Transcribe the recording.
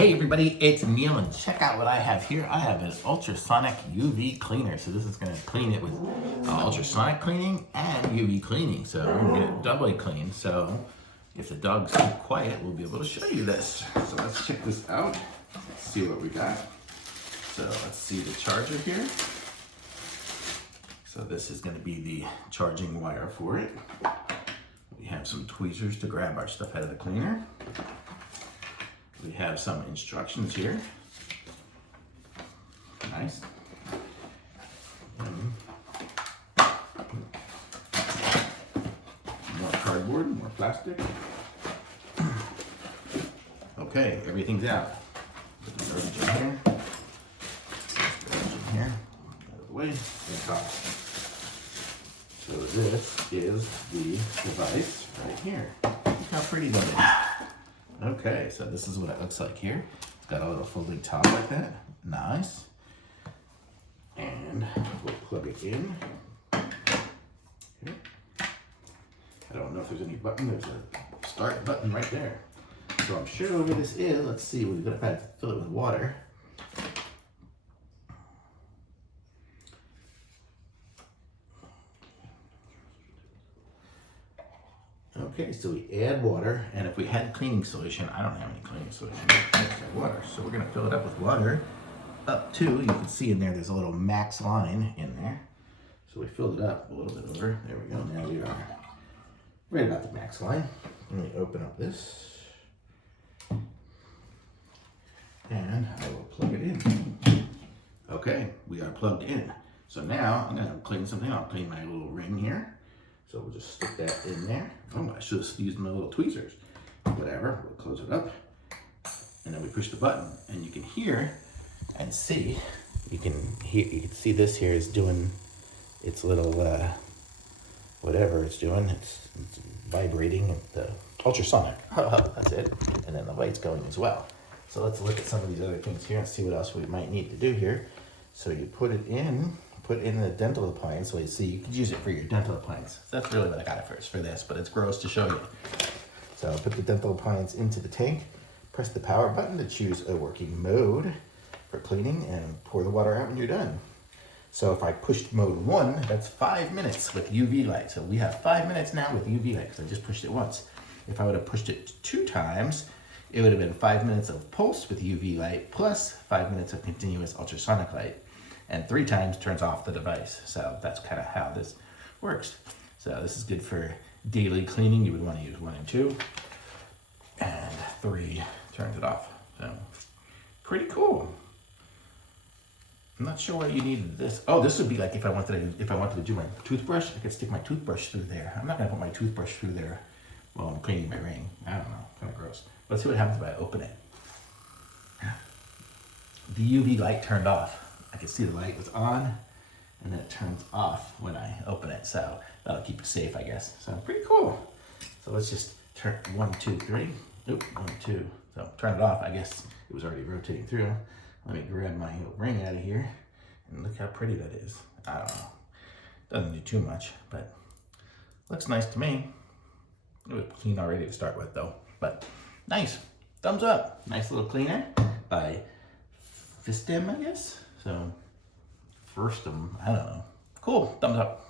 Hey everybody, it's Neil and check out what I have here. I have an ultrasonic UV cleaner. So this is going to clean it with ultrasonic cleaning and UV cleaning. So we're going to get it doubly clean. So if the dogs keep quiet, we'll be able to show you this. So let's check this out. Let's see what we got. So let's see the charger here. So this is going to be the charging wire for it. We have some tweezers to grab our stuff out of the cleaner. We have some instructions here. Nice. More cardboard, more plastic. Okay, everything's out. Put the garbage in here. Garbage in here. Out of the way. And top. So this is the device right here. Look how pretty that is. Okay, so this is what it looks like here. It's got a little folding top like that. Nice. And we'll plug it in. Here. I don't know if there's any button. There's a start button right there. So I'm sure whatever this is, let's see, we're gonna have to fill it with water. Okay, so we add water, and if we had cleaning solution, I don't have any cleaning solution, I just have water. So we're gonna fill it up with water, up to, you can see in there's a little max line in there. So we filled it up a little bit over, there we go, now we are right about the max line. Let me open up this, and I will plug it in. Okay, we are plugged in. So now, I'm gonna clean something, I'll clean my little ring here. So we'll just stick that in there. Oh, I should have used my little tweezers. Whatever, we'll close it up. And then we push the button and you can hear and see, you can see this here is doing its little, whatever it's doing. It's vibrating, the ultrasonic, that's it. And then the light's going as well. So let's look at some of these other things here and see what else we might need to do here. So you put it in the dental appliance. So you see, you could use it for your dental appliance. So that's really what I got it first for this, but it's gross to show you. So put the dental appliance into the tank, press the power button to choose a working mode for cleaning, and pour the water out when you're done. So if I pushed mode 1, that's 5 minutes with UV light. So we have 5 minutes now with UV light because I just pushed it once. If I would have pushed it 2 times, it would have been 5 minutes of pulse with UV light plus 5 minutes of continuous ultrasonic light. And 3 times turns off the device. So that's kind of how this works. So this is good for daily cleaning. You would want to use 1 and 2. And 3 turns it off. So pretty cool. I'm not sure why you needed this. Oh, this would be like if I wanted to do my toothbrush, I could stick my toothbrush through there. I'm not gonna put my toothbrush through there while I'm cleaning my ring. I don't know, kind of gross. Let's see what happens if I open it. The UV light turned off. I can see the light was on, and then it turns off when I open it. So that'll keep it safe, I guess. So pretty cool. So let's just turn 1, 2, 3. Oop, 1, 2. So turn it off. I guess it was already rotating through. Let me grab my ring out of here, and look how pretty that is. I don't know. Doesn't do too much, but looks nice to me. It was clean already to start with, though. But nice. Thumbs up. Nice little cleaner by Frstem, I guess. So, Frstem, I don't know. Cool, thumbs up.